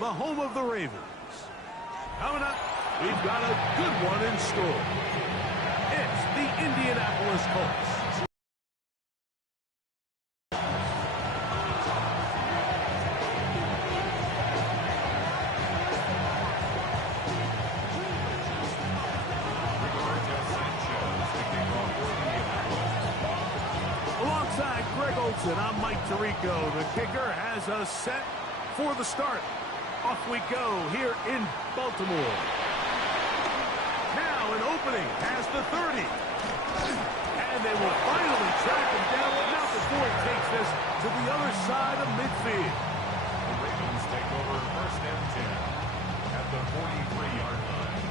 the home of the Ravens. Coming up, we've got a good one in store. It's the Indianapolis Colts. Alongside Greg Olsen, I'm Mike Tirico. The kicker has us set for the start. Off we go here in Baltimore. Now an opening past the 30. And they will finally track him down, but not before he takes this to the other side of midfield. The Ravens take over first and 10 at the 43-yard line.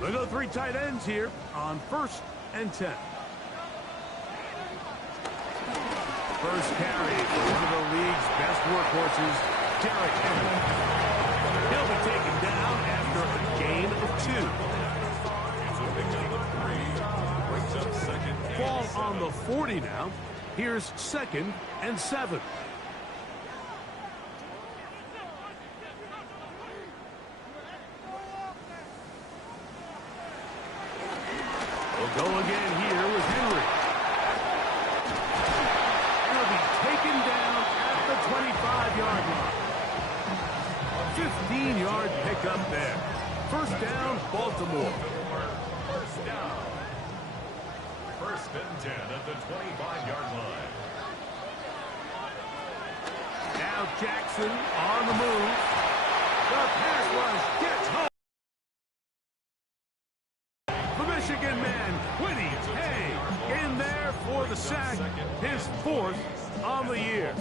They go three tight ends here on first and 10. First carry for one of the league's best workhorses, Derrick Henry. He'll be taken down after a gain of 2. Ball on the 40 now. Here's second and 7. Go again here with Henry. He'll be taken down at the 25-yard line. 15-yard pickup there. First down, Baltimore. First down. First and 10 at the 25-yard line. Now Jackson on the move. The pass rush gets home. Michigan man, Whitty Hay, in there for the sack, his 4th on the year.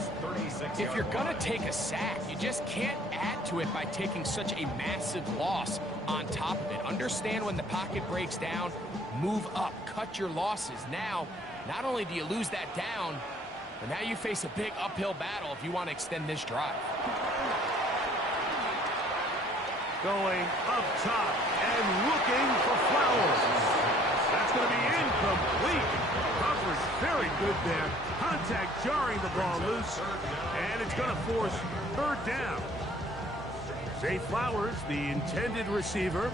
If you're going to take a sack, you just can't add to it by taking such a massive loss on top of it. Understand when the pocket breaks down, move up, cut your losses. Now, not only do you lose that down, but now you face a big uphill battle if you want to extend this drive. Going up top and looking for Flowers. That's going to be incomplete. Coverage very good there. Contact jarring the ball loose. And it's going to force third down. Zay Flowers, the intended receiver.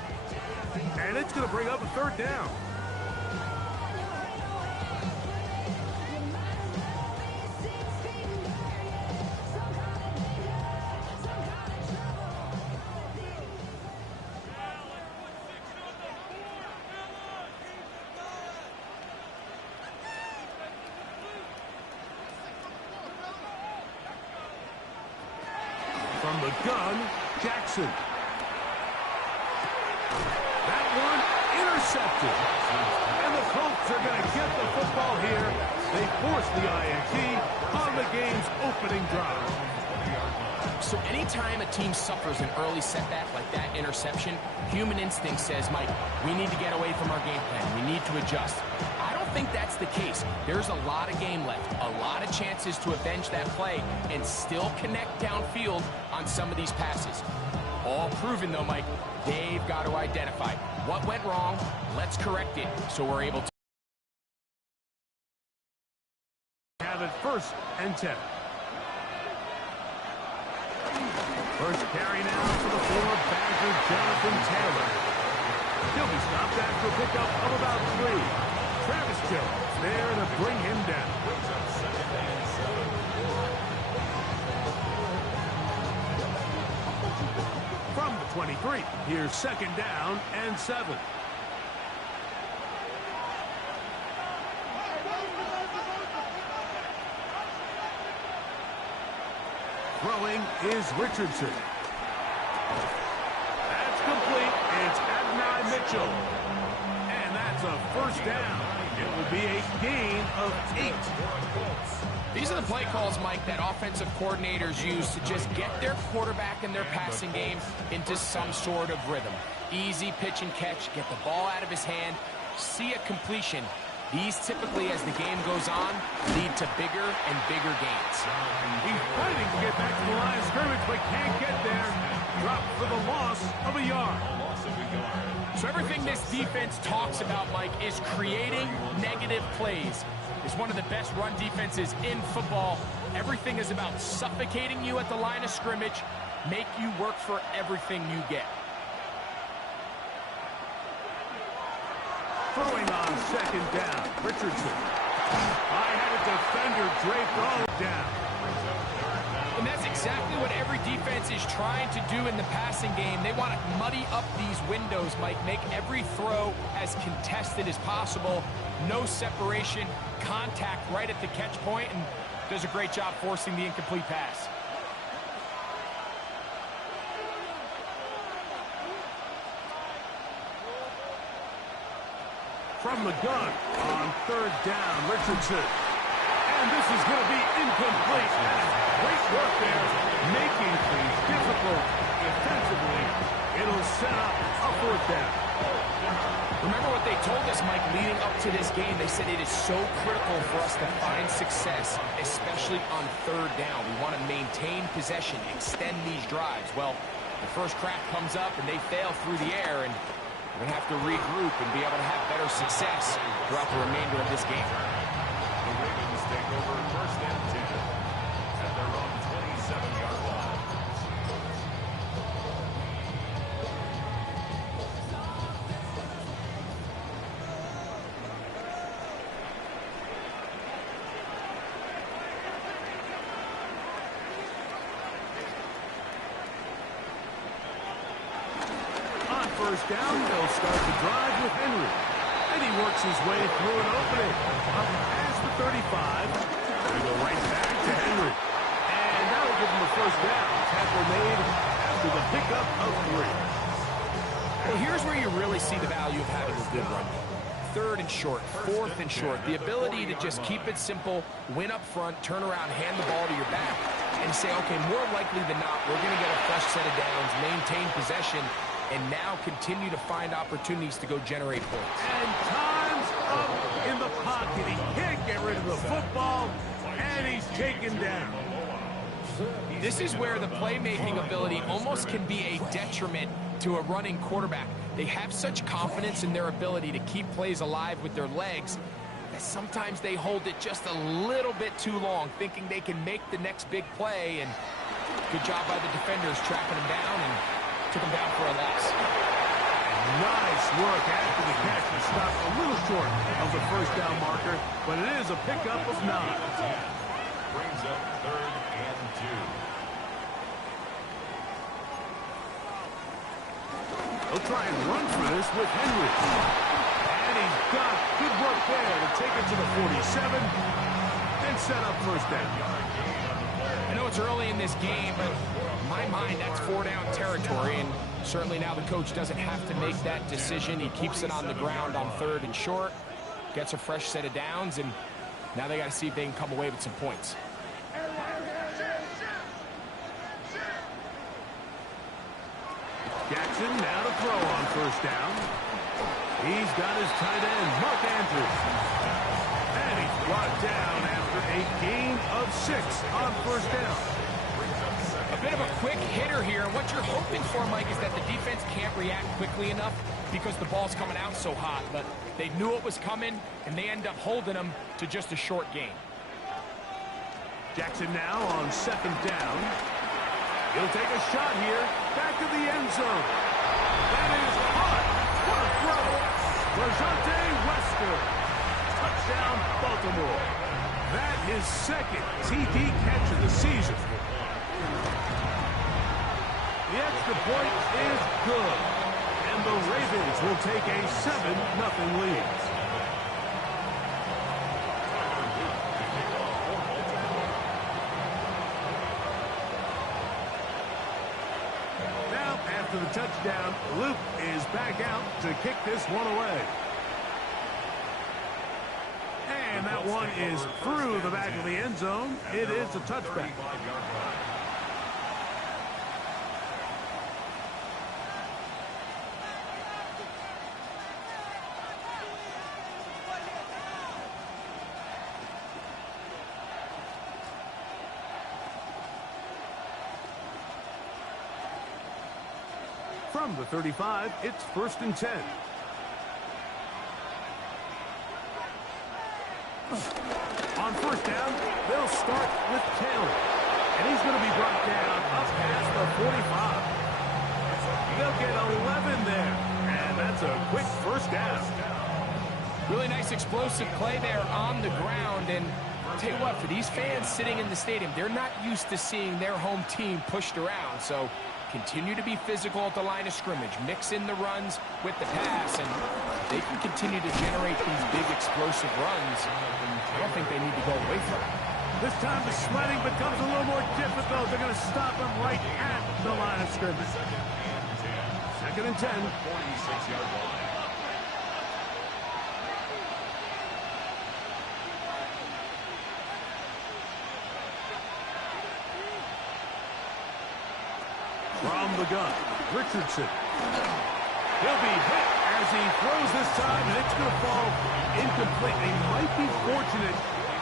And it's going to bring up a third down. From the gun, Jackson. That one intercepted. And the Colts are going to get the football here. They force the INT on the game's opening drive. So anytime a team suffers an early setback like that interception, human instinct says, Mike, we need to get away from our game plan. We need to adjust. I don't think that's the case. There's a lot of game left, a lot of chances to avenge that play and still connect downfield on some of these passes. All proven, though, Mike, they've got to identify what went wrong. Let's correct it so we're able to have it first and 10. First carry now for the former Badger, Jonathan Taylor. He'll be stopped after a pickup of about 3. Travis Jones there to bring him down. From the 23, here's second down and 7. Throwing is Richardson. That's complete. It's Adonai Mitchell. And that's a first down. It will be a gain of 8. These are the play calls, Mike, that offensive coordinators use to just get their quarterback and their passing game into some sort of rhythm. Easy pitch and catch, get the ball out of his hand, see a completion, These typically, as the game goes on, lead to bigger and bigger gains. He's fighting to get back to the line of scrimmage, but can't get there. Dropped for the loss of a yard. So everything this defense talks about, Mike, is creating negative plays. It's one of the best run defenses in football. Everything is about suffocating you at the line of scrimmage, make you work for everything you get. Throwing on second down, Richardson. I had a defender draped all down. And that's exactly what every defense is trying to do in the passing game. They want to muddy up these windows, Mike, make every throw as contested as possible. No separation, contact right at the catch point, and does a great job forcing the incomplete pass. From the gun on third down, Richardson. And this is going to be incomplete. Great work there, making things difficult defensively. It'll set up a fourth down. Remember what they told us, Mike, leading up to this game. They said it is so critical for us to find success, especially on third down. We want to maintain possession, extend these drives. Well, the first crack comes up, and they fail through the air, and we're going to have to regroup and be able to have better success throughout the remainder of this game. The Ravens take over first and 10 at their own 27-yard line. First down, they'll start the drive with Henry. And he works his way through an opening. Up past the 35. They go right back to Henry. And that'll give him a first down. Tackle made after the pickup of 3. Well, here's where you really see the value of having a good run. Third and short, fourth and short. The ability to just keep it simple, win up front, turn around, hand the ball to your back, and say, okay, more likely than not, we're going to get a fresh set of downs, maintain possession, and now continue to find opportunities to go generate points. And time's up in the pocket. He can't get rid of the football, and he's taken down. This is where the playmaking ability almost can be a detriment to a running quarterback. They have such confidence in their ability to keep plays alive with their legs that sometimes they hold it just a little bit too long, thinking they can make the next big play, and good job by the defenders tracking him down and took him down for a loss. Nice work after the catch. He stopped a little short of the first down marker, but it is a pickup of 9. Brings up third and 2. He'll try and run for this with Henry. And he's got good work there to take it to the 47 and set up first down. I know it's early in this game, but in my mind, that's 4-down territory, and certainly now the coach doesn't have to make that decision. He keeps it on the ground on third and short, gets a fresh set of downs, and now they got to see if they can come away with some points. Jackson now to throw on first down. He's got his tight end, Mark Andrews. And he's brought down after a gain of 6 on first down. A bit of a quick hitter here, and what you're hoping for, Mike, is that the defense can't react quickly enough because the ball's coming out so hot. But they knew it was coming, and they end up holding them to just a short gain. Jackson now on second down. He'll take a shot here, back to the end zone. That is hot. What a throw. Rajante Wester. Touchdown, Baltimore. That is second TD catch of the season. The extra point is good, and the Ravens will take a 7-0 lead. Now, after the touchdown, Luke is back out to kick this one away. And that one is through the back of the end zone. It is a touchback. From the 35, it's 1st and 10. On 1st down, they'll start with Taylor. And he's going to be brought down up past the 45. They'll get 11 there. And that's a quick 1st down. Really nice explosive play there on the ground. And I'll tell you what, for these fans sitting in the stadium, they're not used to seeing their home team pushed around. So continue to be physical at the line of scrimmage. Mix in the runs with the pass, and they can continue to generate these big explosive runs. I don't think they need to go away from it. This time the sledding becomes a little more difficult. They're going to stop him right at the line of scrimmage. 2nd and 10. 46-yard line. From the gun, Richardson. He'll be hit as he throws this time, and it's going to fall incomplete. They might be fortunate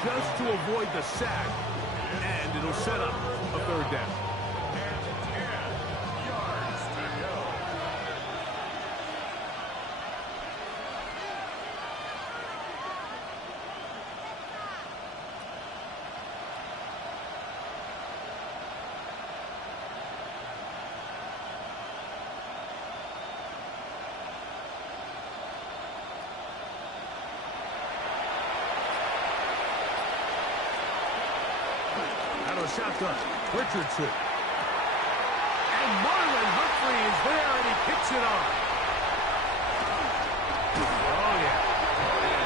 just to avoid the sack, and it'll set up a 3rd down. Shotgun, Richardson. And Marlon Humphrey is there, and he kicks it off. Oh, yeah.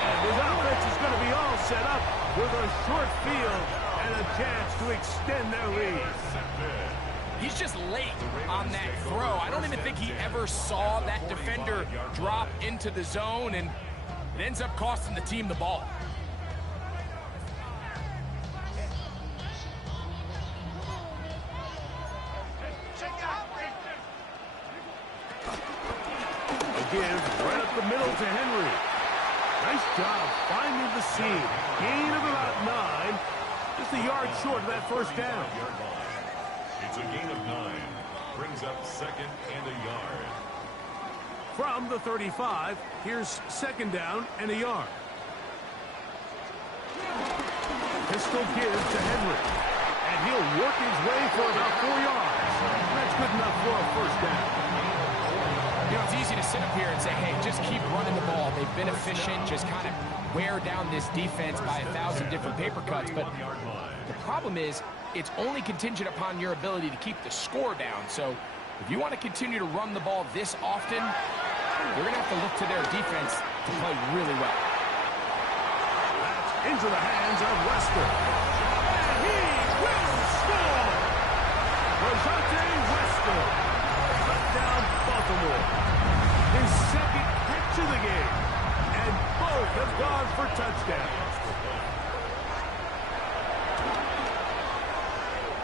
And his offense is going to be all set up with a short field and a chance to extend their lead. He's just late on that throw. I don't even think he ever saw that defender drop into the zone, and it ends up costing the team the ball. Give right up the middle to Henry. Nice job finding the seam. Gain of about 9. Just a yard short of that 1st down. It's a gain of 9. Brings up 2nd and a yard. From the 35, here's 2nd down and a yard. Pistol gives to Henry. And he'll work his way for about 4 yards. That's good enough for a 1st down. You know, it's easy to sit up here and say, hey, just keep running the ball. They've been efficient, just kind of wear down this defense by 1,000 different paper cuts. But the problem is, it's only contingent upon your ability to keep the score down. So if you want to continue to run the ball this often, you're going to have to look to their defense to play really well. That's into the hands of Wester. And he will score! Rajante Wester. Touchdown, Baltimore. His 2nd catch of the game. And both have gone for touchdowns.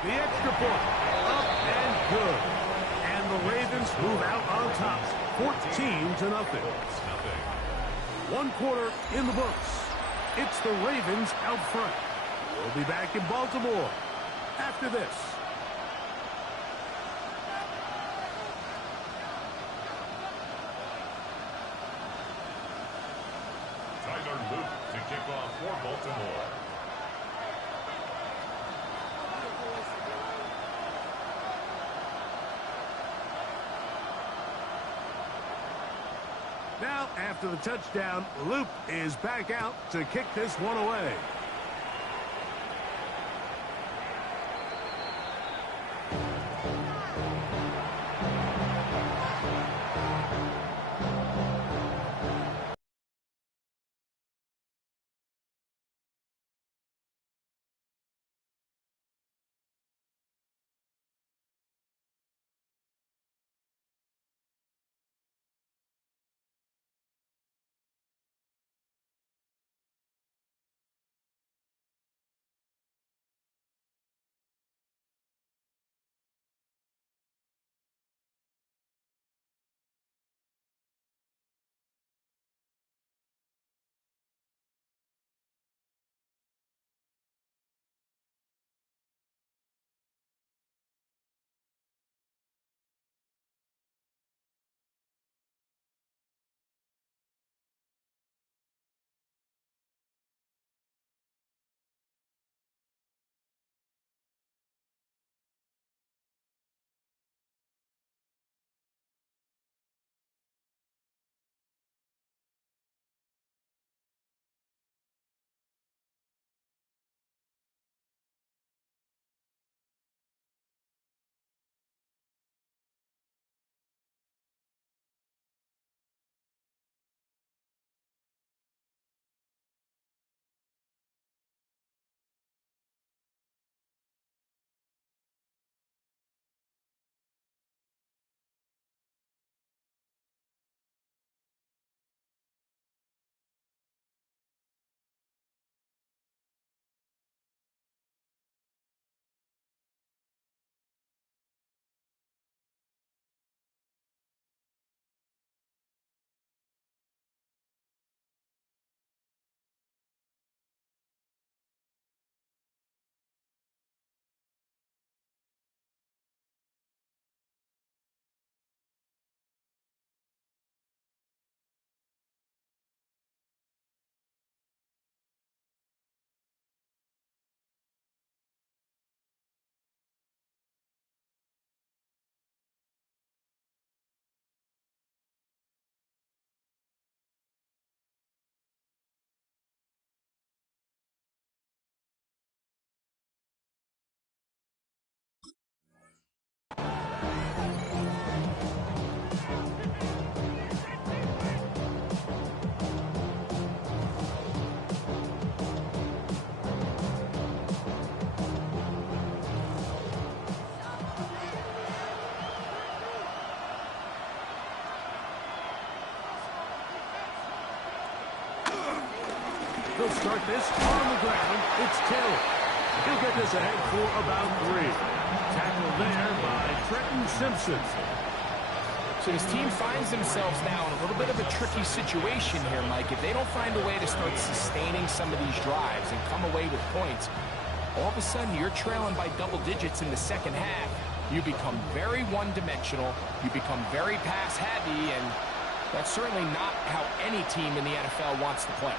The extra point. Up and good. And the Ravens move out on top. 14-0. 1 quarter in the books. It's the Ravens out front. We'll be back in Baltimore after this. To kick off for Baltimore. Now, after the touchdown, Luke is back out to kick this one away. He'll start this on the ground. It's Taylor. He'll get this ahead for about 3. Tackled there by Trenton Simpson. So this team finds themselves now in a little bit of a tricky situation here, Mike. If they don't find a way to start sustaining some of these drives and come away with points, all of a sudden you're trailing by double digits in the second half. You become very one-dimensional. You become very pass-heavy, and that's certainly not how any team in the NFL wants to play.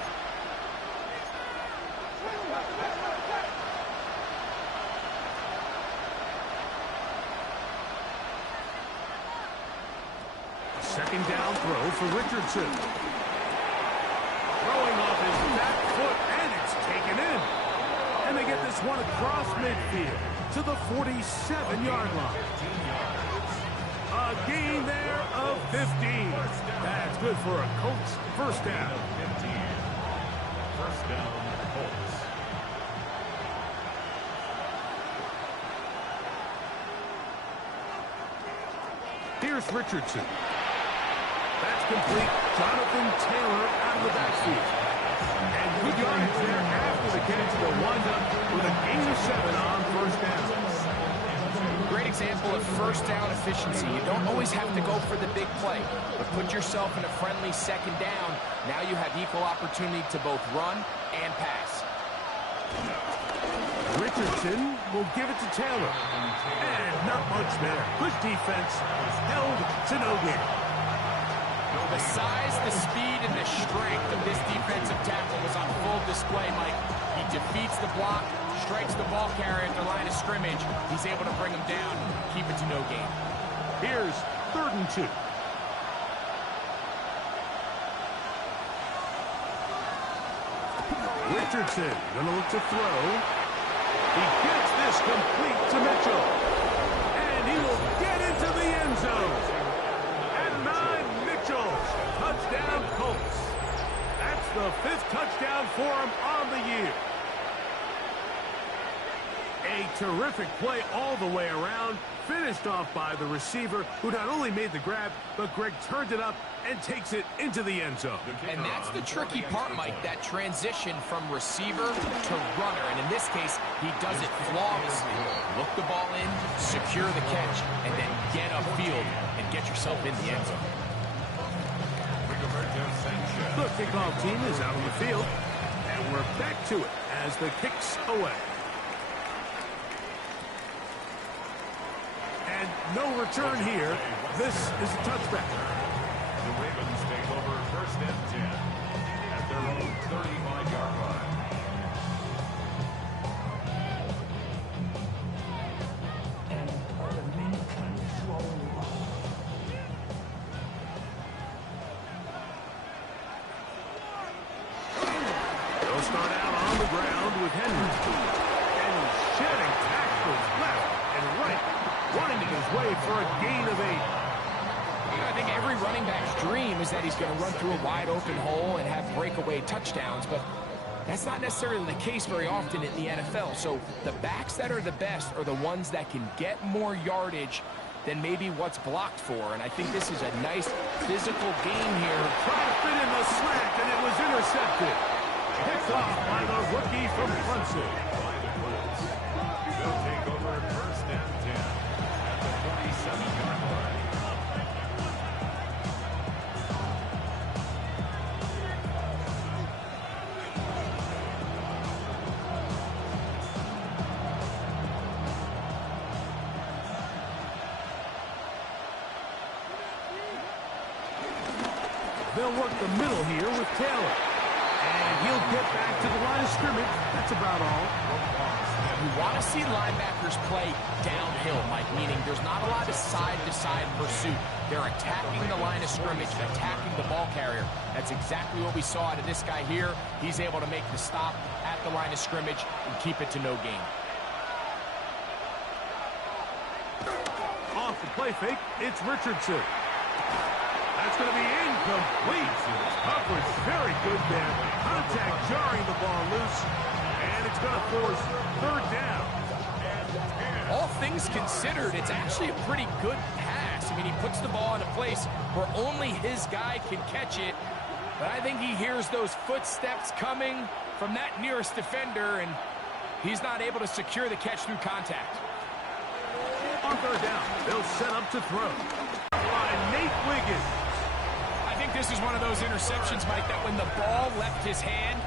Second down throw for Richardson. Throwing off his back foot, and it's taken in. And they get this one across midfield to the 47-yard line. A gain there of 15. That's good for a Colts first down. 15. First down, Colts. Here's Richardson. That's complete. Jonathan Taylor out of the backfield. And good yardage there after the catch. They'll wind up with a gain of 7 on first down. Great example of first down efficiency. You don't always have to go for the big play, but put yourself in a friendly second down. Now you have equal opportunity to both run and pass. Richardson will give it to Taylor. And not much there. Good defense. Held to no gain. The size, the speed, and the strength of this defensive tackle was on full display, Mike. He defeats the block, strikes the ball carrier at the line of scrimmage. He's able to bring him down, keep it to no gain. Here's 3rd and 2. Richardson gonna look to throw. He gets this complete to Mitchell. And he will get into the end zone. And 9 Mitchell. Touchdown Colts. That's the 5th touchdown for him on the year. A terrific play all the way around. Finished off by the receiver, who not only made the grab, but Greg turned it up and takes it into the end zone. And that's the tricky part, Mike, that transition from receiver to runner. And in this case, he does it flawlessly. Look the ball in, secure the catch, and then get upfield and get yourself in the end zone. The kickoff team is out on the field, and we're back to it as the kick's away. And no return here. This is a touchback. The Ravens take over 1st and 10 at their own 35-yard line. They'll start out on the ground with Henry. And he's shedding tackles left and right, running his way for a gain of 8. I think every running back's dream is that he's going to run through a wide-open hole and have breakaway touchdowns, but that's not necessarily the case very often in the NFL. So the backs that are the best are the ones that can get more yardage than maybe what's blocked for, and I think this is a nice physical game here. Trying to fit in the slant, and it was intercepted. Picked off by the rookie from Clemson. They'll take over 1st and 10 at the 47-yard line. They'll work the middle here with Taylor. And he'll get back to the line of scrimmage. That's about all. You want to see linebackers play downhill, Mike, meaning there's not a lot of side-to-side pursuit. They're attacking the line of scrimmage, attacking the ball carrier. That's exactly what we saw out of this guy here. He's able to make the stop at the line of scrimmage and keep it to no gain. Off the play fake, it's Richardson. That's going to be incomplete. Coverage very good there. Contact jarring the ball loose. And it's going to force 3rd down. All things considered, it's actually a pretty good pass. I mean, he puts the ball in a place where only his guy can catch it. But I think he hears those footsteps coming from that nearest defender, and he's not able to secure the catch through contact. On third down, they'll set up to throw. Nate Wiggins. I think this is one of those interceptions, Mike, that when the ball left his hand,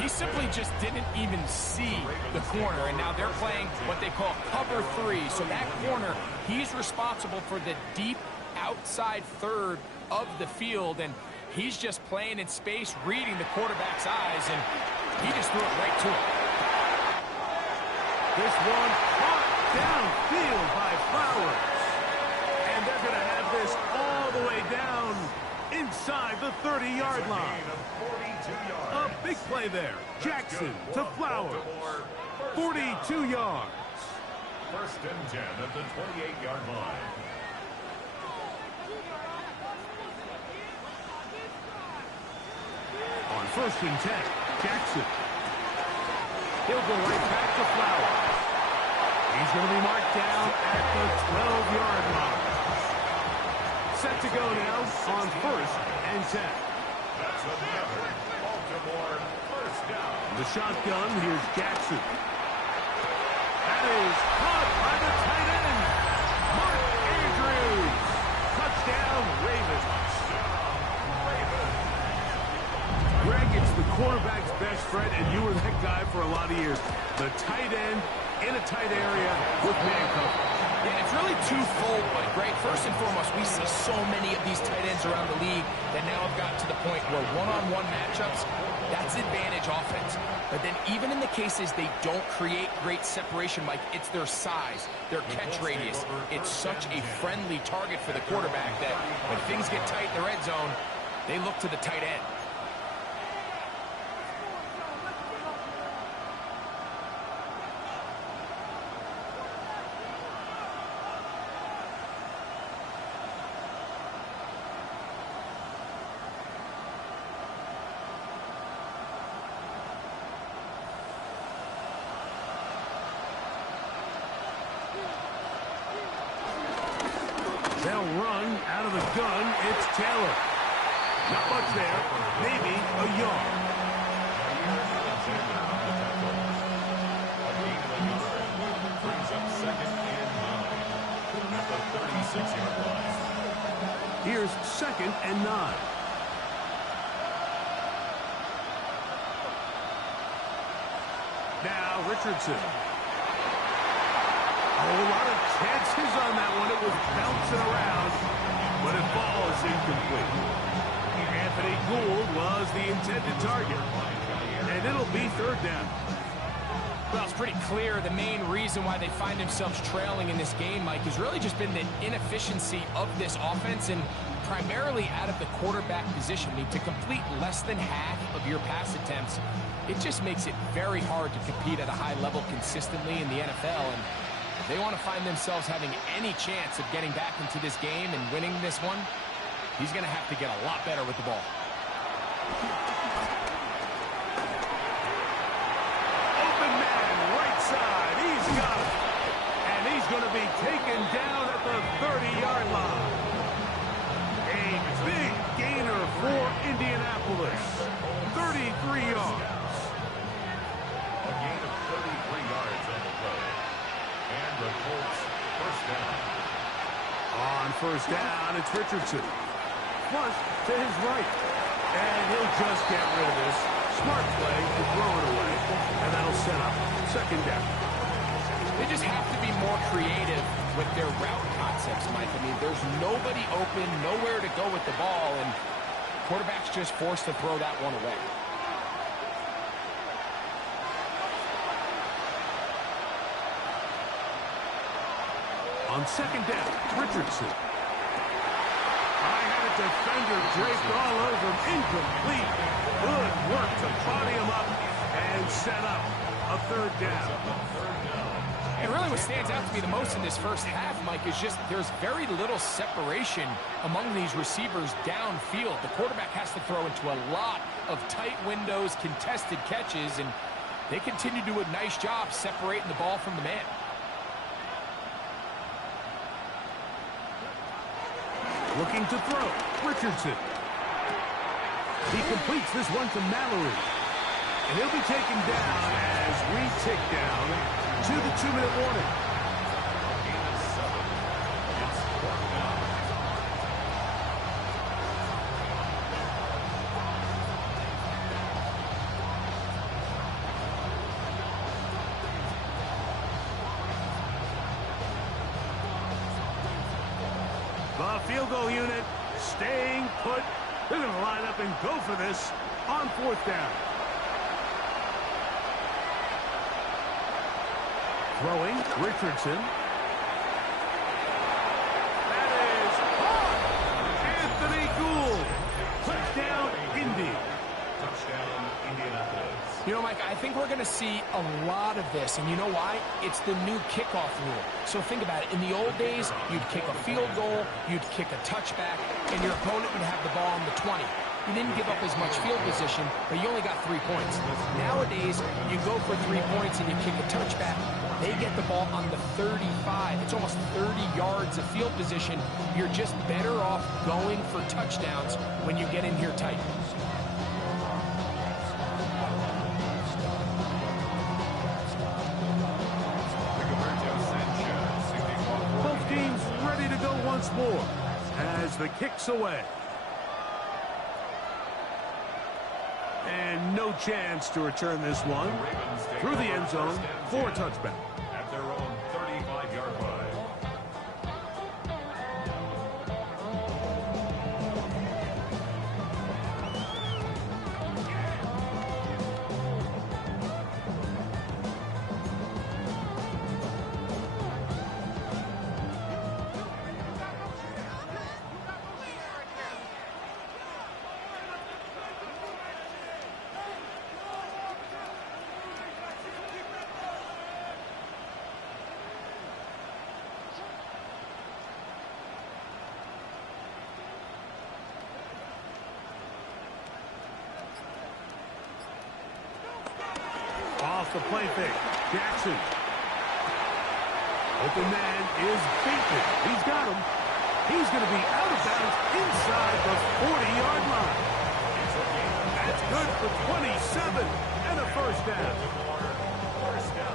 he simply just didn't even see the corner, and now they're playing what they call cover 3. So that corner, he's responsible for the deep outside third of the field, and he's just playing in space, reading the quarterback's eyes, and he just threw it right to him. This one caught downfield by Flowers. And they're going to have this all the way down inside the 30-yard line. A big play there. Jackson to Flowers. 42 yards. First and 10 at the 28-yard line. On first and 10, Jackson. He'll go right back to Flowers. He's going to be marked down at the 12-yard line. Set to go now on first and 10. That's another Baltimore first down. The shotgun, here's Jackson. That is caught by the tight end, Mark Andrews. Touchdown, Ravens. Greg, it's the quarterback's best friend, and you were that guy for a lot of years. The tight end in a tight area with man coverage. Yeah, it's really twofold, but Greg, first and foremost, we see so many of these tight ends around the league that now have gotten to the point where one-on-one matchups, that's advantage offense. But then even in the cases they don't create great separation, Mike, it's their size, their catch radius. It's such a friendly target for the quarterback that when things get tight in the red zone, they look to the tight end. They'll run out of the gun. It's Taylor. Not much there. Maybe a yard. Brings up second and 9 at the 36-yard line. Here's second and 9. Now Richardson. A lot of chances on that one. It was bouncing around, but it falls incomplete. Anthony Gould was the intended target, and it'll be third down. Well, it's pretty clear the main reason why they find themselves trailing in this game, Mike, has really just been the inefficiency of this offense and primarily out of the quarterback position. I mean, to complete less than half of your pass attempts, it just makes it very hard to compete at a high level consistently in the NFL. And if they want to find themselves having any chance of getting back into this game and winning this one, he's going to have to get a lot better with the ball. Open man, right side. He's got it. And he's going to be taken down at the 30-yard line. A big gainer for Indianapolis. 33 yards. A gain of 33 yards on the play. And the Colts first down. On first down, it's Richardson. Flush to his right. And he'll just get rid of this. Smart play to throw it away. And that'll set up second down. They just have to be more creative with their route concepts, Mike. I mean, there's nobody open, nowhere to go with the ball, and quarterback's just forced to throw that one away. On second down, Richardson. I had a defender draped all over him. Incomplete. Good work to body him up and set up a third down. And really what stands out to me the most in this first half, Mike, is just there's very little separation among these receivers downfield. The quarterback has to throw into a lot of tight windows, contested catches, and they continue to do a nice job separating the ball from the man. Looking to throw. Richardson. He completes this one to Mallory. And he'll be taken down as we tick down to the 2-minute warning. Gain of 7. It's 4th down. The field goal unit staying put. They're going to line up and go for this on 4th down. Throwing, Richardson. That is caught. Anthony Gould. Touchdown, Indy. Touchdown, Indianapolis. You know, Mike, I think we're going to see a lot of this, and you know why? It's the new kickoff rule. So think about it. In the old days, you'd kick a field goal, you'd kick a touchback, and your opponent would have the ball on the 20. You didn't give up as much field position, but you only got 3 points. Nowadays, you go for 3 points and you kick a touchback. They get the ball on the 35. It's almost 30 yards of field position. You're just better off going for touchdowns when you get in here tight. Both teams ready to go once more as the kick's away. And no chance to return this one through the end zone for a touchback. At their own 35-yard line. Off the play fake. Jackson. Open man is beaten. He's got him. He's going to be out of bounds inside the 40-yard line. That's good for 27 and a first down.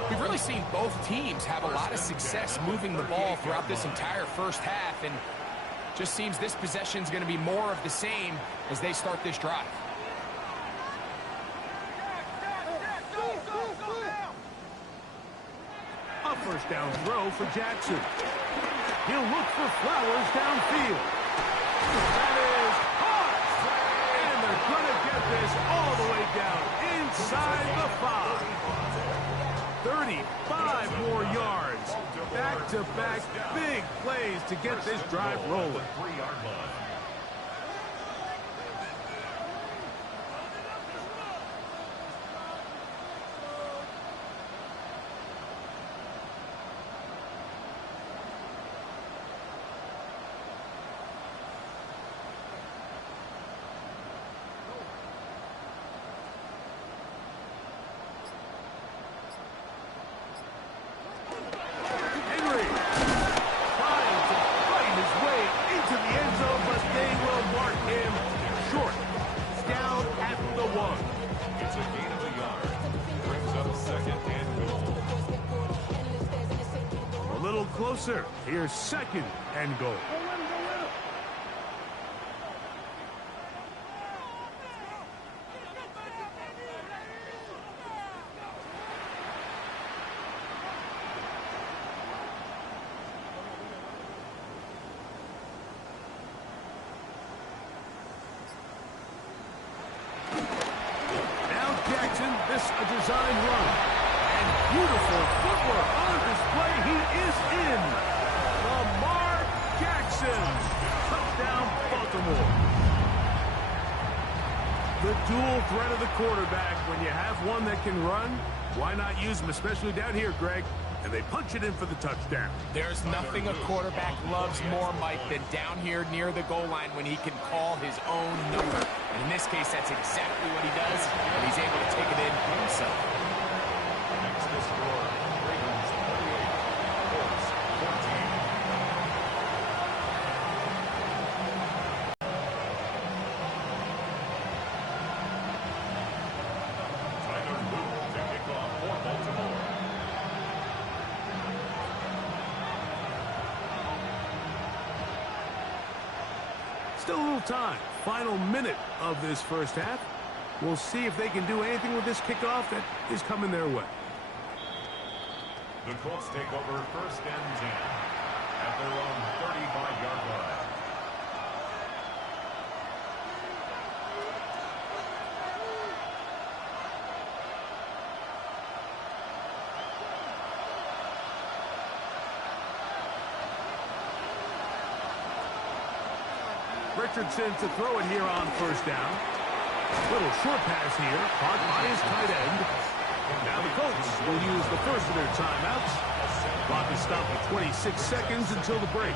We've really seen both teams have a lot of success moving the ball throughout this entire first half, and just seems this possession's going to be more of the same as they start this drive. A first down throw for Jackson. He'll look for Flowers downfield. That is caught! And they're going to get this all the way down inside the 5. 35 more yards. Back-to-back big plays to get this drive rolling. 3-yard line. Closer. Here's 2nd and goal. Now Jackson, this a design run. And beautiful footwork on display. He is in. Lamar Jackson. Touchdown, Baltimore. The dual threat of the quarterback. When you have one that can run, why not use him, especially down here, Greg? And they punch it in for the touchdown. There's nothing a quarterback loves more, Mike, than down here near the goal line when he can call his own number. And in this case, that's exactly what he does, and he's able to take it in himself. Next to score, Ravens 38, Colts 14. Still a little time. Final minute of this first half. We'll see if they can do anything with this kickoff that is coming their way. The Colts take over 1st and 10 at their own 35-yard line. Richardson to throw it here on 1st down. Little short pass here, caught by his tight end. Now the Colts will use the first of their timeouts. Clock is stopped at 26 seconds until the break.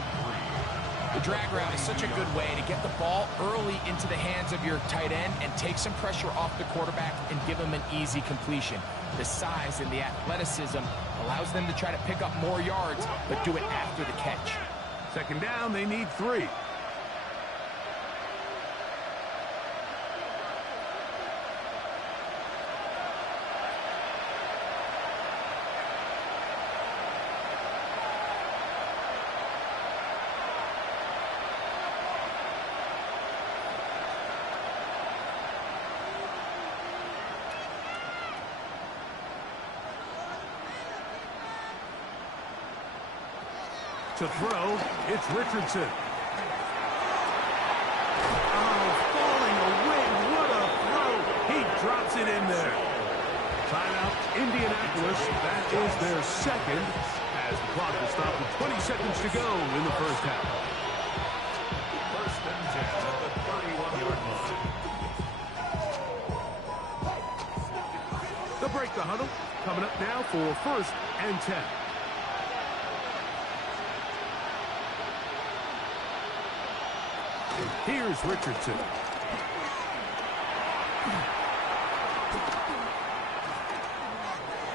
The drag route is such a good way to get the ball early into the hands of your tight end and take some pressure off the quarterback and give him an easy completion. The size and the athleticism allows them to try to pick up more yards, but do it after the catch. 2nd down, they need 3. To throw, it's Richardson. Oh, falling away. What a throw. He drops it in there. Timeout, Indianapolis. That is their second, as the clock will stop with 20 seconds to go in the first half. 1st and 10 at the 31-yard line. They'll break the huddle. Coming up now for 1st and 10. Here's Richardson.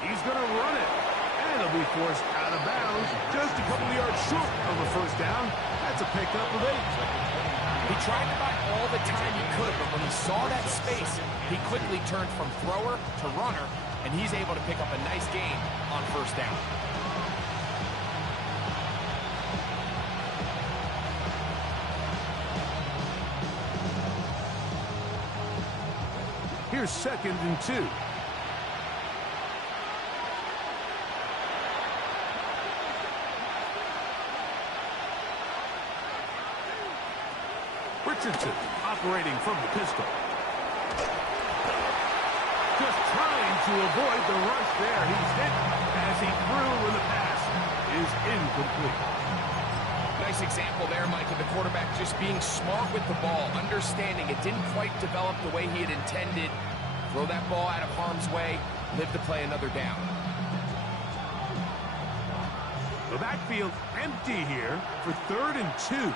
He's going to run it. And he'll be forced out of bounds. Just a couple of yards short of the 1st down. That's a pickup of 8. He tried to buy all the time he could, but when he saw that space, he quickly turned from thrower to runner, and he's able to pick up a nice gain on 1st down. Here's 2nd and 2. Richardson operating from the pistol. Just trying to avoid the rush there. He's hit as he threw when the pass is incomplete. Nice example there, Mike, of the quarterback just being smart with the ball, understanding it didn't quite develop the way he had intended. Throw that ball out of harm's way, live to play another down. The backfield empty here for 3rd and 2.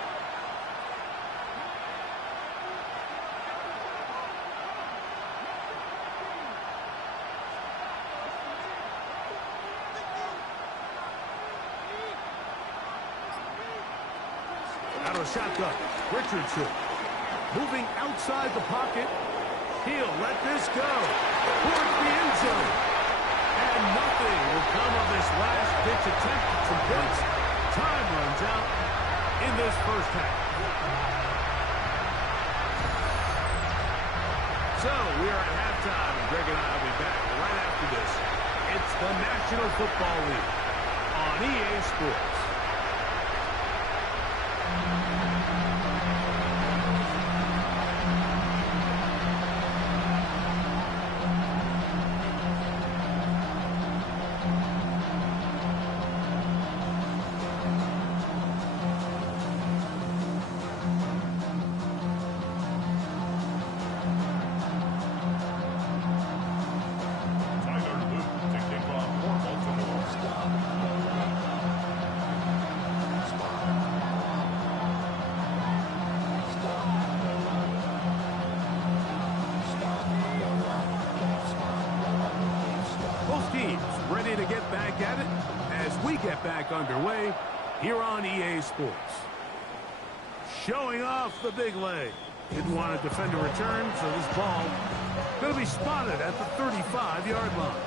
Out of shotgun, Richardson moving outside the pocket. He'll let this go towards the end zone. And nothing will come of this last-ditch attempt at some points. Time runs out in this first half. So we are at halftime, and Greg and I will be back right after this. It's the National Football League on EA Sports. Ready to get back at it as we get back underway here on EA Sports. Showing off the big leg. Didn't want to defend a return, so this ball going to be spotted at the 35-yard line.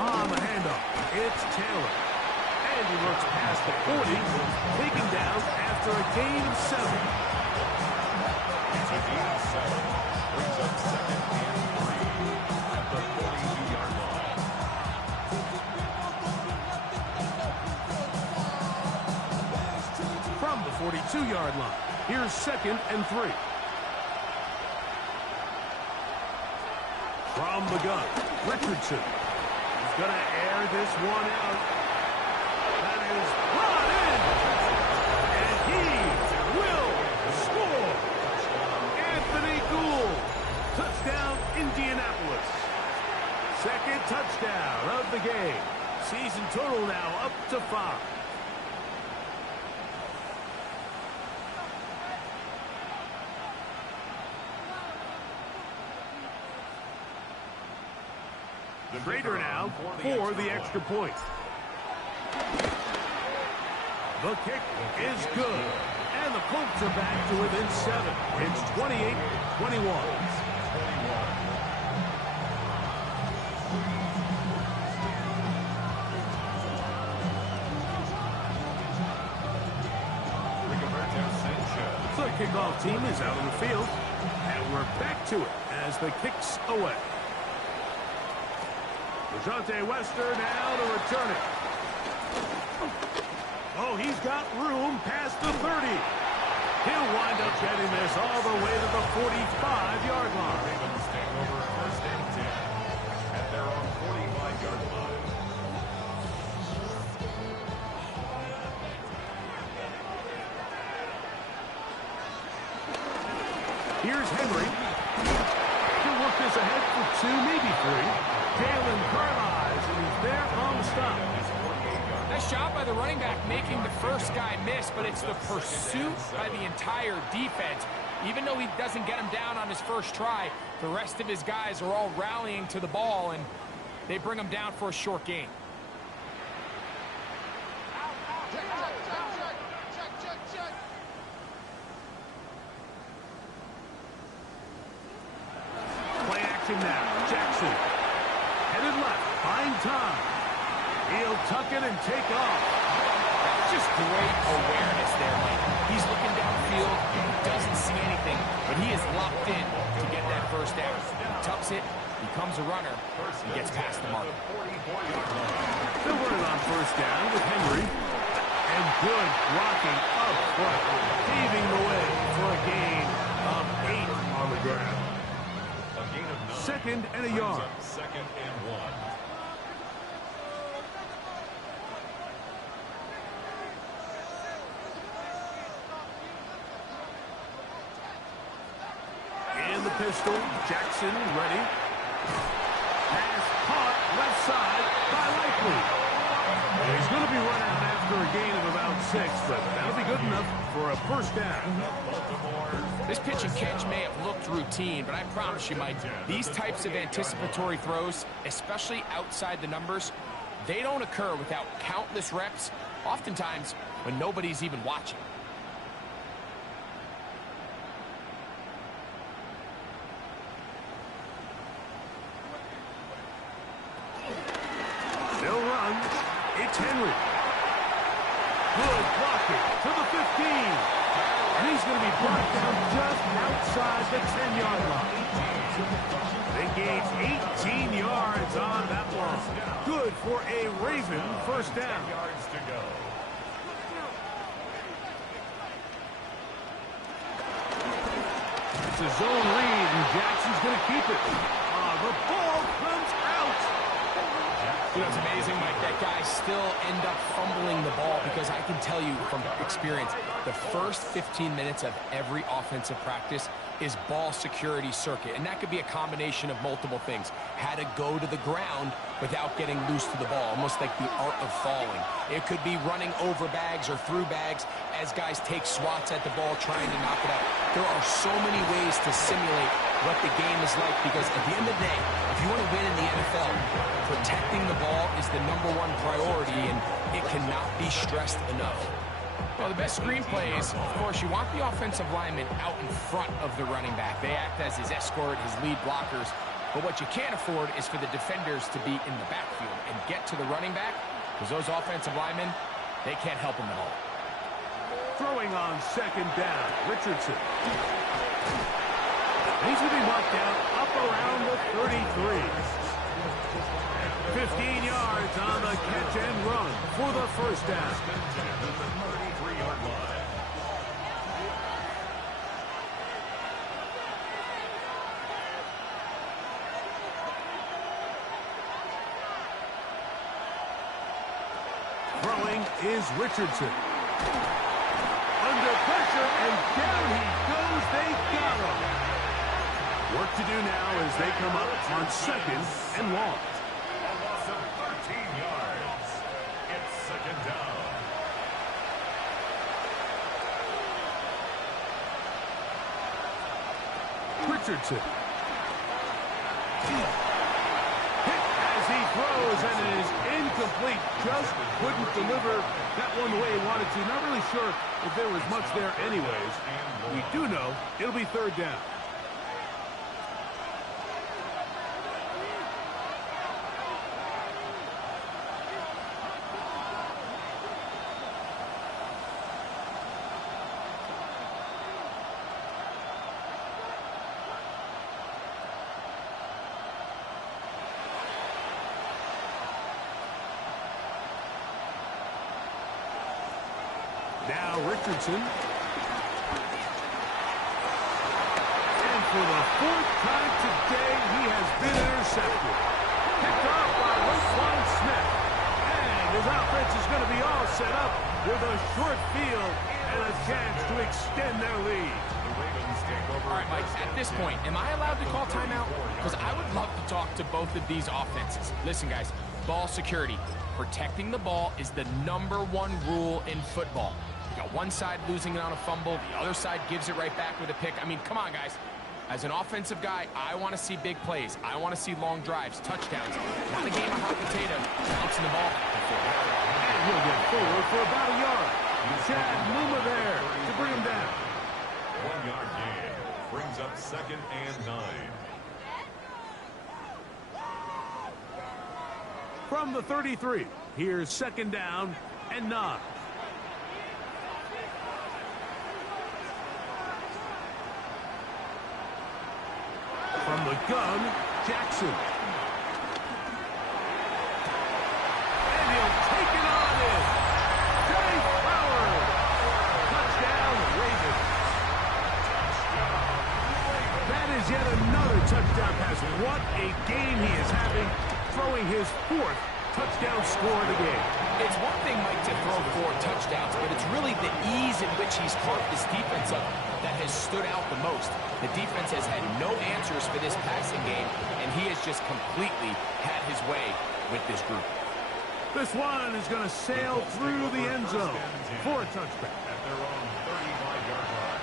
On the handoff, it's Taylor. And he looks past the 40, taken down after a gain of 7. It's a gain of 7. Brings up 2nd and 3 at the 42-yard line. From the 42-yard line, here's 2nd and 3. From the gun, Richardson. He's going to air this one out. That is brought in. And he will score. Anthony Gould. Touchdown, Indianapolis. 2nd touchdown of the game. Season total now up to 5. Trader now for the extra point. The kick is good. And the Colts are back to within 7. It's 28-21. So the kickoff team is out on the field. And we're back to it as the kick's away. Dejounte Wester now to return it. Oh, he's got room past the 30. He'll wind up getting this all the way to the 45-yard line. Ravens take over 1st and 10 at their own 45-yard line. Here's Henry. He'll work this ahead for 2, maybe 3. Jalen Carlisle, and he's there on the stop. Nice job by the running back making the first guy miss, but it's the pursuit by the entire defense. Even though he doesn't get him down on his first try, the rest of his guys are all rallying to the ball, and they bring him down for a short gain. Play action now. Jackson. Headed left. Find time. He'll tuck it and take off. That's just great awareness there, Mike. He's looking downfield. He doesn't see anything, but he is locked in to get that first down. He tucks it, becomes a runner, and gets past the mark. They'll run it on first down with Henry. And good blocking up front, paving the way for a gain of 8 on the ground. A gain of 9. 2nd and a yard. 2nd and 1. In the pistol, Jackson ready. Pass caught left side by Likely. And he's going to be run out after a gain of about 6, but that'll be good enough for a first down. This pitch and catch may have looked routine, but I promise you, Mike, these types of anticipatory throws, especially outside the numbers, they don't occur without countless reps, oftentimes when nobody's even watching. They'll run. It's Henry. Good blocking to the 15. And he's going to be brought down just outside the 10-yard line. They gained 18 yards on that one. Good for a Raven first down. 10 yards to go. It's a zone read, and Jackson's going to keep it. The ball comes out. You know, it's amazing, Mike, that guys still end up fumbling the ball because I can tell you from experience, the first 15 minutes of every offensive practice is ball security circuit, and that could be a combination of multiple things. How to go to the ground without getting loose to the ball, almost like the art of falling. It could be running over bags or through bags as guys take swats at the ball trying to knock it out. There are so many ways to simulate what the game is like because at the end of the day, if you want to win in the NFL, protecting the ball is the #1 priority, and it cannot be stressed enough. Well, the best screenplay is, of course, you want the offensive lineman out in front of the running back. They act as his escort, his lead blockers. But what you can't afford is for the defenders to be in the backfield and get to the running back, because those offensive linemen, they can't help him at all. Throwing on second down, Richardson. He's going to be marked down up around the 33. 15 yards on the catch and run for the first down. 33-yard line. Throwing is Richardson. Under pressure, and down he goes. They got him. Work to do now as they come up on second and long. A loss of 13 yards. It's second down. Richardson. Hit as he throws, and it is incomplete. Just couldn't deliver that one the way he wanted to. Not really sure if there was much there anyways. We do know it'll be third down. Now Richardson. And for the fourth time today, he has been intercepted. Picked off by Roquan Smith. And his offense is going to be all set up with a short field and a chance to extend their lead. The Ravens take over. All right, Mike, at this point, am I allowed to call timeout? Because I would love to talk to both of these offenses. Listen, guys, ball security. Protecting the ball is the #1 rule in football. You got one side losing it on a fumble, the other side gives it right back with a pick. I mean, come on, guys. As an offensive guy, I want to see big plays. I want to see long drives, touchdowns. Not a game of hot potato, bouncing the ball back and forth. And he'll get forward for about a yard. Chad Muma there to bring him down. 1 yard gain brings up second and 9. From the 33, here's second down and 9. From the gun, Jackson. And he'll take it on in. Jay Flowers. Touchdown, Ravens. That is yet another touchdown pass. What a game he is having, throwing his 4th touchdown score of the game. It's one thing, Mike, to throw 4 touchdowns, but it's really the ease in which he's carved this defense up that has stood out the most. The defense has had no answers for this passing game, and he has just completely had his way with this group. This one is going to sail through the end zone for a touchback. At their own 35-yard line.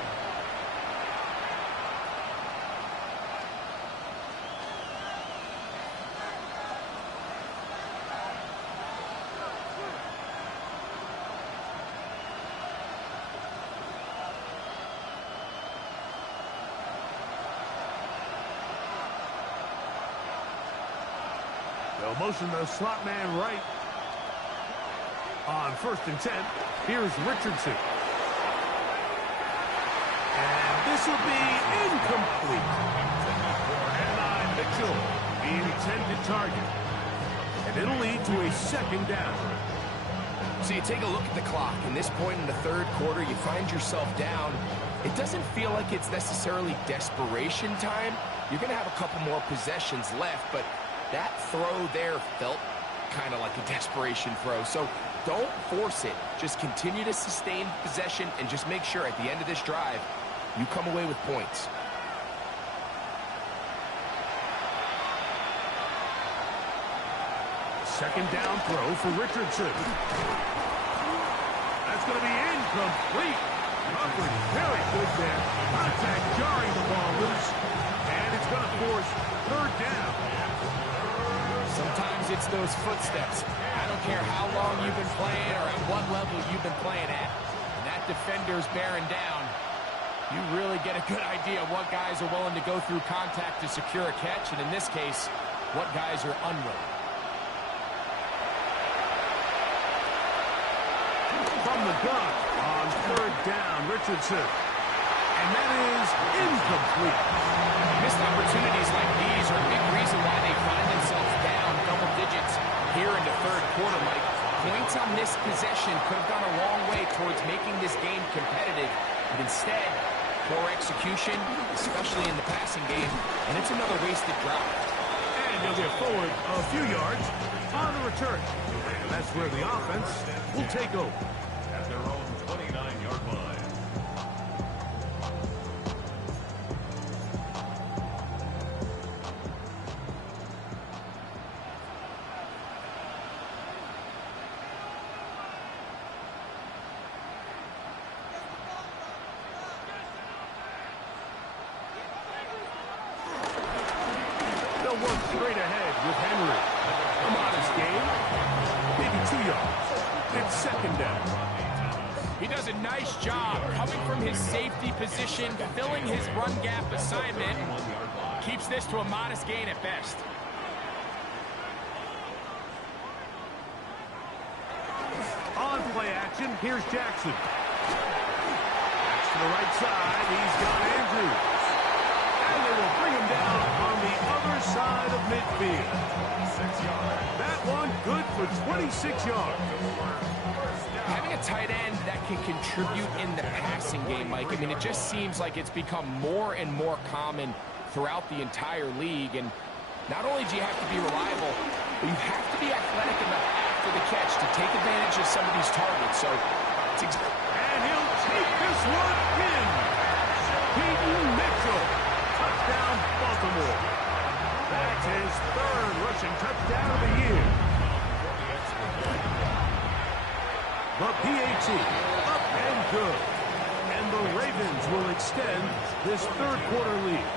They'll motion the slot man right. On 1st and 10, here's Richardson. And this will be incomplete. And Mitchell, the intended target. And it'll lead to a second down. So you take a look at the clock. In this point in the 3rd quarter, you find yourself down. It doesn't feel like it's necessarily desperation time. You're going to have a couple more possessions left, but that throw there felt kind of like a desperation throw. So don't force it. Just continue to sustain possession and just make sure at the end of this drive, you come away with points. Second down throw for Richardson. That's going to be incomplete. Coverage very good there. Contact jarring the ball loose. And it's going to force 3rd down. Sometimes it's those footsteps. I don't care how long you've been playing or at what level you've been playing at. And that defender's bearing down. You really get a good idea of what guys are willing to go through contact to secure a catch, and in this case, what guys are unwilling. From the gun on third down, Richardson. And that is incomplete. Missed opportunities like these are a big reason why they find themselves down double digits here in the third quarter, Mike. Points on this possession could have gone a long way towards making this game competitive, but instead, poor execution, especially in the passing game, and it's another wasted drive. And he'll get forward a few yards on the return. And that's where the offense will take over. At their own 29-yard line. They'll work straight ahead with Henry. A modest gain, maybe 2 yards. It's second down. He does a nice job coming from his safety position, filling his run gap assignment. Keeps this to a modest gain at best. On play action, here's Jackson. That's to the right side. He's got Andrews. And they will bring him down on the other side of midfield. 6 yards. That one good for 26 yards. Having a tight end that can contribute in the passing game, Mike, I mean, it just seems like it's become more and more common throughout the entire league. And not only do you have to be reliable, but you have to be athletic enough after the catch to take advantage of some of these targets. So, And he'll take this one in. Peyton Mitchell. Touchdown, Baltimore. That's his third rushing touchdown of the year. The PAT, up and good. And the Ravens will extend this third quarter lead.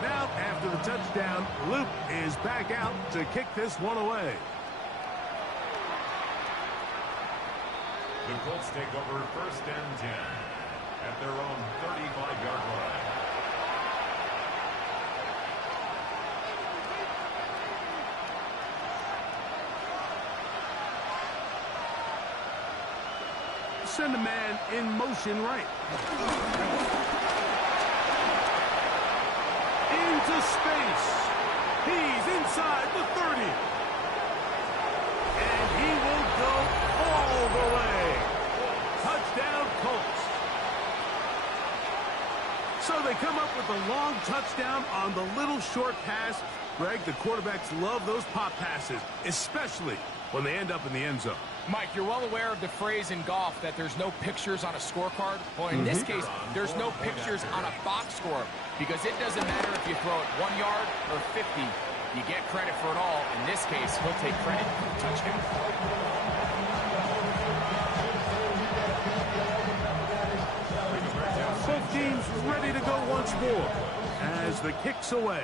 Now, after the touchdown, Luke is back out to kick this one away. The Colts take over first and 10 at their own 35-yard line. Send a man in motion right. Into space. He's inside the 30. And he will go all the way. Touchdown, Colts. So they come up with a long touchdown on the little short pass. Greg, the quarterbacks love those pop passes, especially when they end up in the end zone. Mike, you're well aware of the phrase in golf that there's no pictures on a scorecard. Well, in this case, there's no pictures on a box score because it doesn't matter if you throw it 1 yard or 50. You get credit for it all. In this case, he'll take credit for the touchdown. Both teams ready to go once more as the kick's away.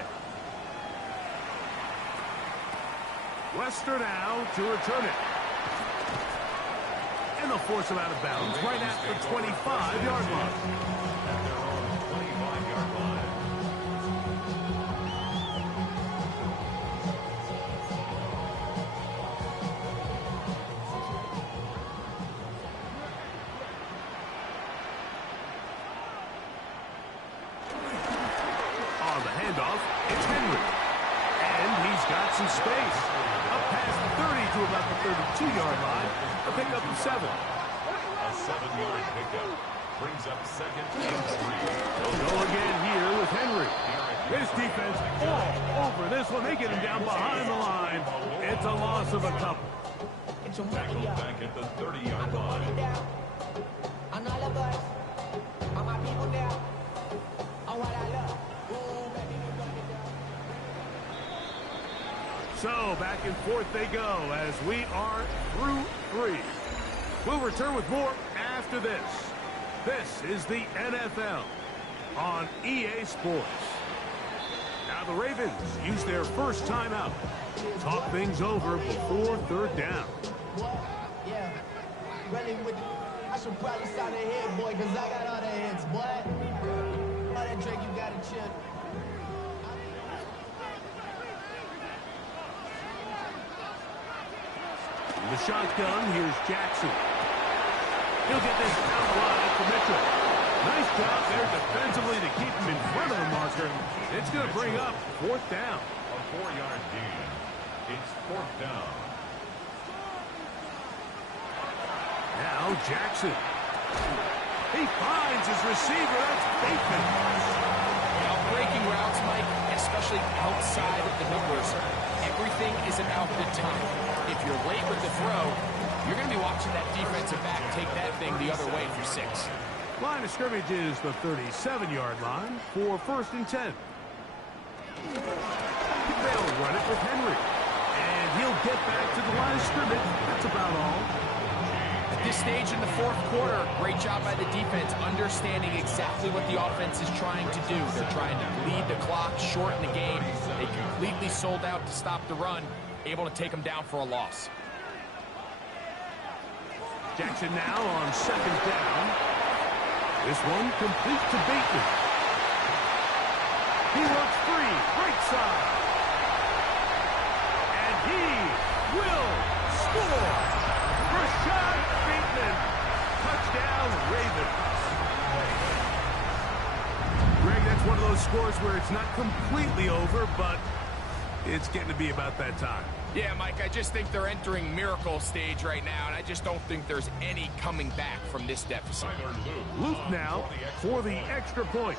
Wester now to return it. And they'll force him out of bounds right at the 25-yard line. At their own 25-yard line. On the handoff, it's Henry. And he's got some space. Up past the 30 to about the 32-yard line. A pickup of 7. A 7-yard pickup brings up second and 3. They'll go again here with Henry. This defense all over this one. They get him down behind the line. It's a loss of a couple. Tackled back at the 30-yard line. So back and forth they go as we are through 3. We'll return with more after this. This is the NFL on EA Sports. Now the Ravens use their first timeout. Talk things over before third down. Yeah, really I should probably start a hit, boy, because I got all the hits, boy. All that drink you got to chill. The shotgun, here's Jackson. He'll get this down the line for Mitchell. Nice job there defensively to keep him in front of the marker. It's going to bring up fourth down. A 4-yard gain. It's fourth down. Now Jackson. He finds his receiver. That's Bateman. Now breaking routes, Mike, especially outside of the numbers, everything is about the time. If you're late with the throw, you're going to be watching that defensive back take that thing the other way for 6. Line of scrimmage is the 37-yard line for 1st and 10. They'll run it with Henry. And he'll get back to the line of scrimmage. That's about all. At this stage in the fourth quarter, great job by the defense, understanding exactly what the offense is trying to do. They're trying to bleed the clock, shorten the game. They completely sold out to stop the run, able to take them down for a loss. Jackson now on 2nd down. This one complete to Bateman. He works free, right side. And he will score. Rashad Bateman. Touchdown, Ravens. Greg, that's one of those scores where it's not completely over, but it's getting to be about that time. Yeah, Mike, I just think they're entering miracle stage right now, and I just don't think there's any coming back from this deficit. Luke now for the extra point.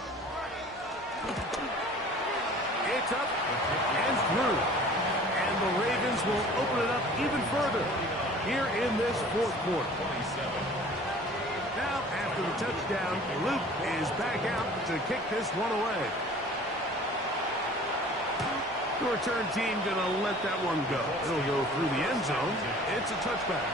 It's up and through. And the Ravens will open it up even further here in this fourth quarter. Now, after the touchdown, Luke is back out to kick this one away. The return team going to let that one go. It'll go through the end zone. It's a touchback.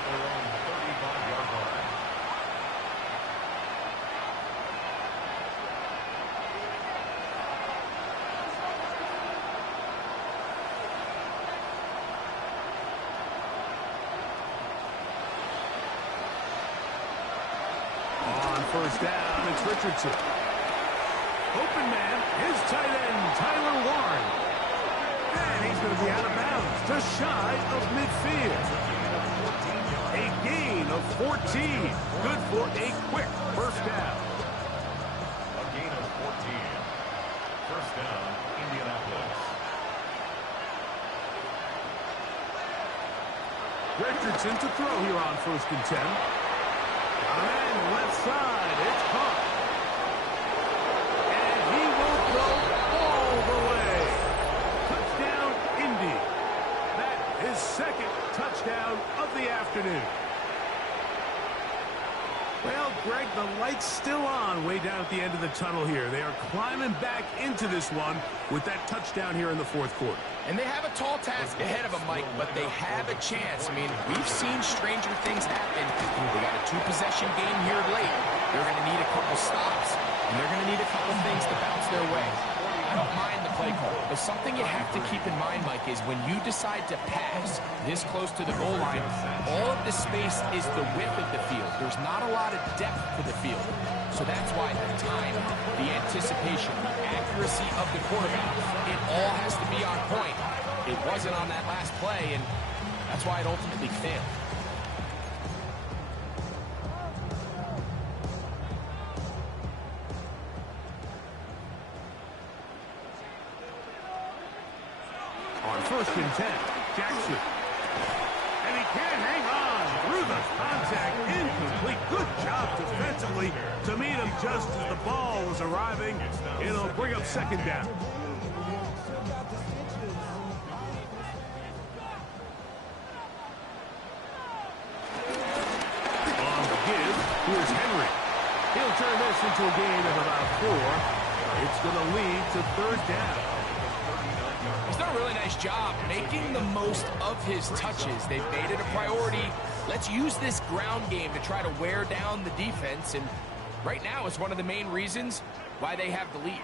On first down, it's Richardson. Open man, his tight end, Tyler Warren. And he's going to be out of bounds, just shy of midfield. A gain of 14. Good for a quick first down. A gain of 14. First down, Indianapolis. Richardson to throw here on 1st and 10. Got a man left side. It's caught. And he will go all the way. Touchdown, Indy. That is 2nd touchdown of the afternoon. Well, Greg, the light's still on way down at the end of the tunnel here. They are climbing back into this one with that touchdown here in the fourth quarter. And they have a tall task ahead of them, Mike, but they have a chance. I mean, we've seen stranger things happen. They got a 2-possession game here late. They're going to need a couple stops, and they're going to need a couple things to bounce their way. I don't mind the play call, but something you have to keep in mind, Mike, is when you decide to pass this close to the goal line, all of the space is the width of the field. There's not a lot of depth to the field. So that's why the time, the anticipation, the accuracy of the quarterback, it all has to be on point. It wasn't on that last play, and that's why it ultimately failed. On 1st and 10, Jackson. And he can't hang on through the contact. Incomplete. Good job defensively to meet him just as the ball was arriving. It'll bring up 2nd down. On the give, here's Henry. He'll turn this into a gain of about 4. It's going to lead to 3rd down. He's done a really nice job making the most of his touches. They've made it a priority. Let's use this ground game to try to wear down the defense, and right now is one of the main reasons why they have the lead.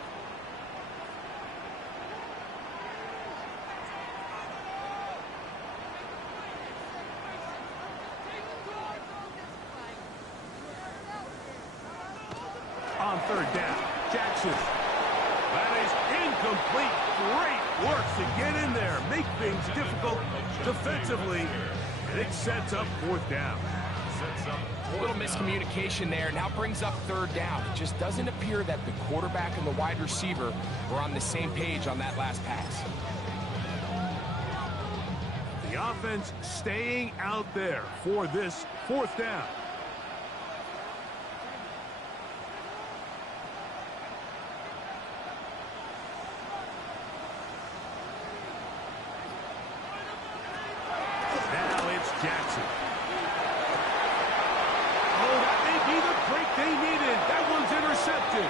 On third down, Jackson. That is incomplete. Great work to get in there, make things difficult defensively, and it sets up fourth down. A little miscommunication there. Now brings up third down. It just doesn't appear that the quarterback and the wide receiver were on the same page on that last pass. The offense staying out there for this fourth down. Now it's Jackson. Oh, that may be the break they needed. That one's intercepted.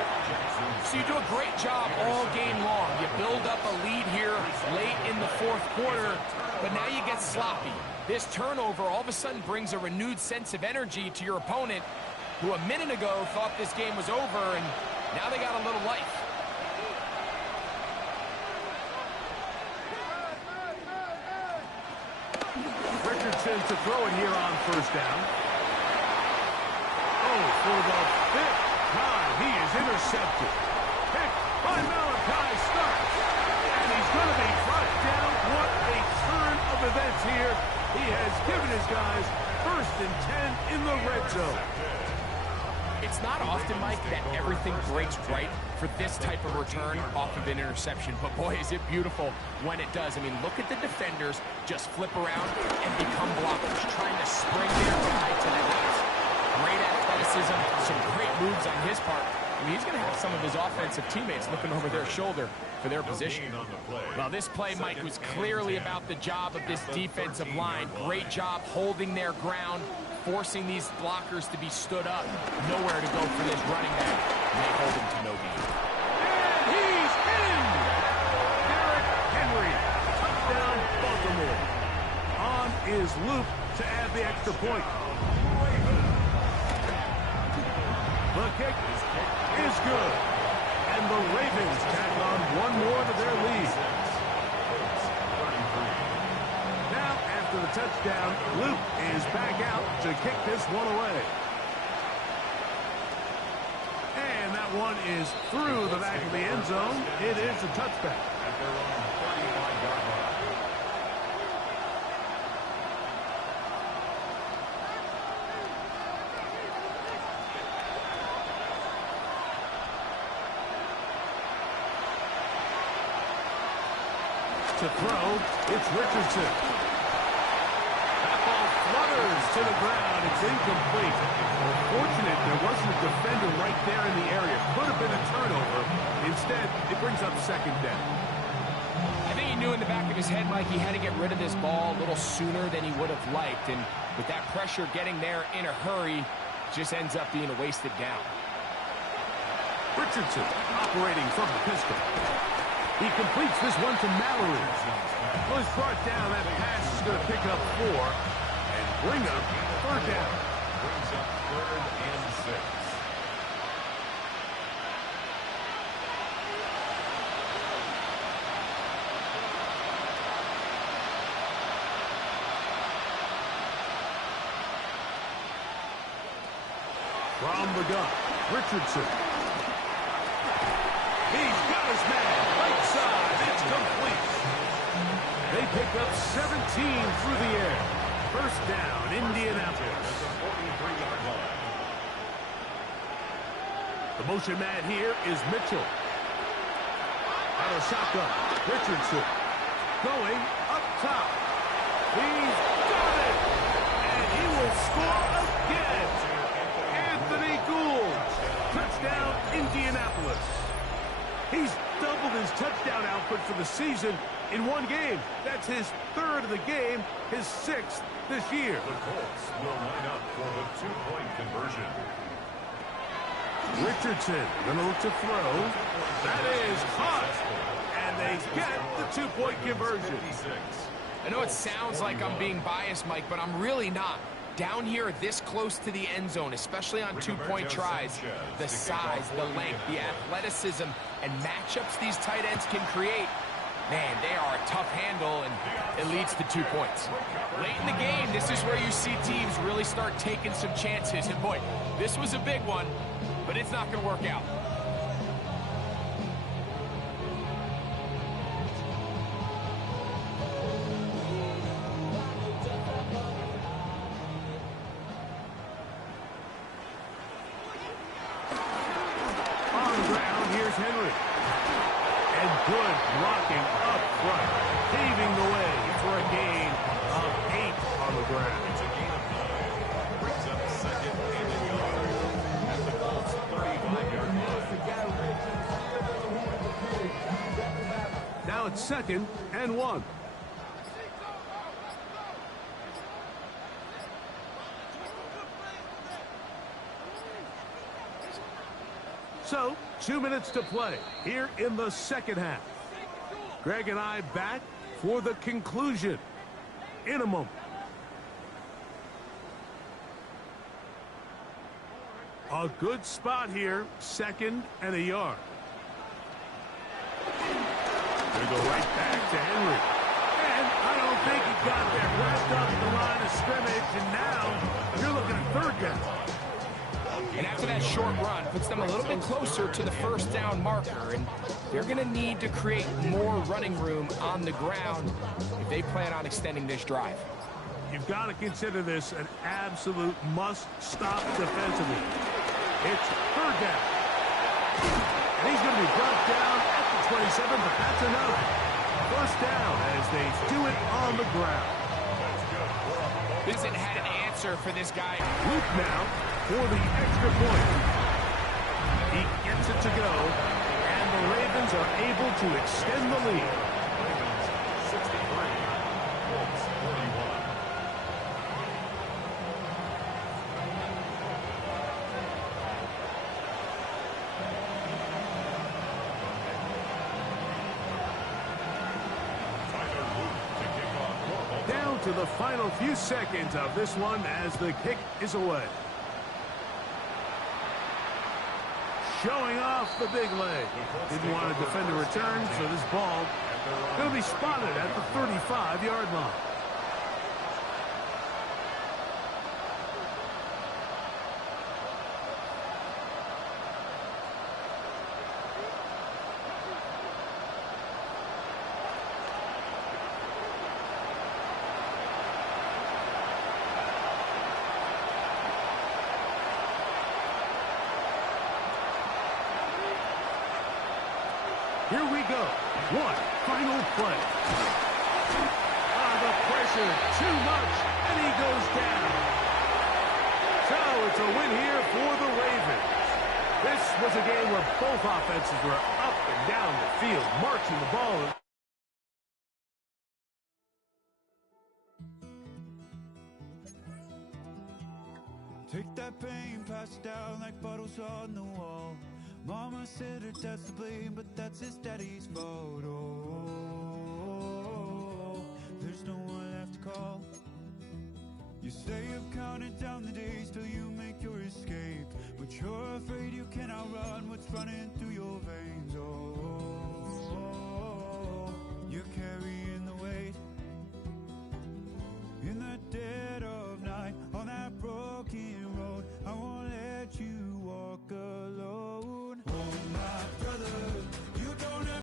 So you do a great job all game long. You build up a lead here late in the fourth quarter, but now you get sloppy. This turnover all of a sudden brings a renewed sense of energy to your opponent, who a minute ago thought this game was over, and now they got a little life. Richardson to throw it here on first down. Oh, for the fifth time, he is intercepted. Picked by Malachi Starks. And he's going to be brought down. What a turn of events here. He has given his guys 1st and 10 in the red zone. It's not often, Mike, that everything breaks right for this type of return off of an interception. But, boy, is it beautiful when it does. I mean, look at the defenders just flip around and become blockers, trying to spring their guy to the house. Great athleticism, some great moves on his part. I mean, he's going to have some of his offensive teammates looking over their shoulder for their position. Well, this play, Mike, was clearly about the job of this defensive line. Great job holding their ground, forcing these blockers to be stood up. Nowhere to go for this running back. And they hold him to no gain. And he's in! Derrick Henry, touchdown Baltimore. On is Luke to add the extra point. The kick is good. And the Ravens tack on one more to their lead. Now, after the touchdown, Luke is back out to kick this one away. And that one is through the back of the end zone. It is a touchback. At their own 35-yard line. To throw, it's Richardson. That ball flutters to the ground. It's incomplete. Fortunate there wasn't a defender right there in the area. Could have been a turnover. Instead, it brings up second down. I think he knew in the back of his head, Mike, he had to get rid of this ball a little sooner than he would have liked. And with that pressure getting there in a hurry, just ends up being a wasted down. Richardson operating from the pistol. He completes this one to Mallory. Was brought down. That pass is going to pick up 4 and bring up third down. Brings up 3rd and 6. From the gun, Richardson. He's got his man. Right side. It's complete. They pick up 17 through the air. First down, Indianapolis. At the 43-yard line. The motion man here is Mitchell. Out of shotgun, Richardson. Going up top. He's got it. And he will score again. Anthony Gould. Touchdown, Indianapolis. He's doubled his touchdown output for the season in one game. That's his 3rd of the game, his 6th this year. The Colts will line up for the 2-point conversion. Richardson going to look to throw. That is caught. And they get the 2-point conversion. I know it sounds like I'm being biased, Mike, but I'm really not. Down here this close to the end zone, especially on two-point tries, the size, the length, the athleticism, and matchups these tight ends can create, man, they are a tough handle, and it leads to 2 points. Late in the game, this is where you see teams really start taking some chances. And boy, this was a big one, but it's not going to work out. Good blocking up front, paving the way for a gain of 8 on the ground. It's a gain of 9. Brings up second and a yard at the Colts' 35-yard line. Now it's 2nd and 1. So, 2 minutes to play here in the second half. Greg and I back for the conclusion in a moment. A good spot here, 2nd and a yard. They go right back to Henry. And I don't think he got there. Wrapped up the line of scrimmage, and now you're looking at 3rd down. And after that short run, puts them a little bit closer to the 1st down marker, and they're going to need to create more running room on the ground if they plan on extending this drive. You've got to consider this an absolute must-stop defensively. It's 3rd down. And he's going to be brought down at the 27, but that's enough. 1st down as they do it on the ground. Vincent had an answer for this guy. Luke now for the extra point. He gets it to go, and the Ravens are able to extend the lead. Ravens 63, Colts 41. Down to the final few seconds of this one as the kick is away. Showing off the big leg. Didn't want to defend a return, so this ball going to be spotted at the 35-yard line. Here we go. One final play. The pressure too much, and he goes down. So it's a win here for the Ravens. This was a game where both offenses were up and down the field, marching the ball. Take that pain, pass it down like bottles on the wall. Mama said her dad's to blame, but that's his daddy's fault. Oh, there's no one left to call. You stay up counting down the days till you make your escape, but you're afraid you cannot run what's running through your veins. Oh,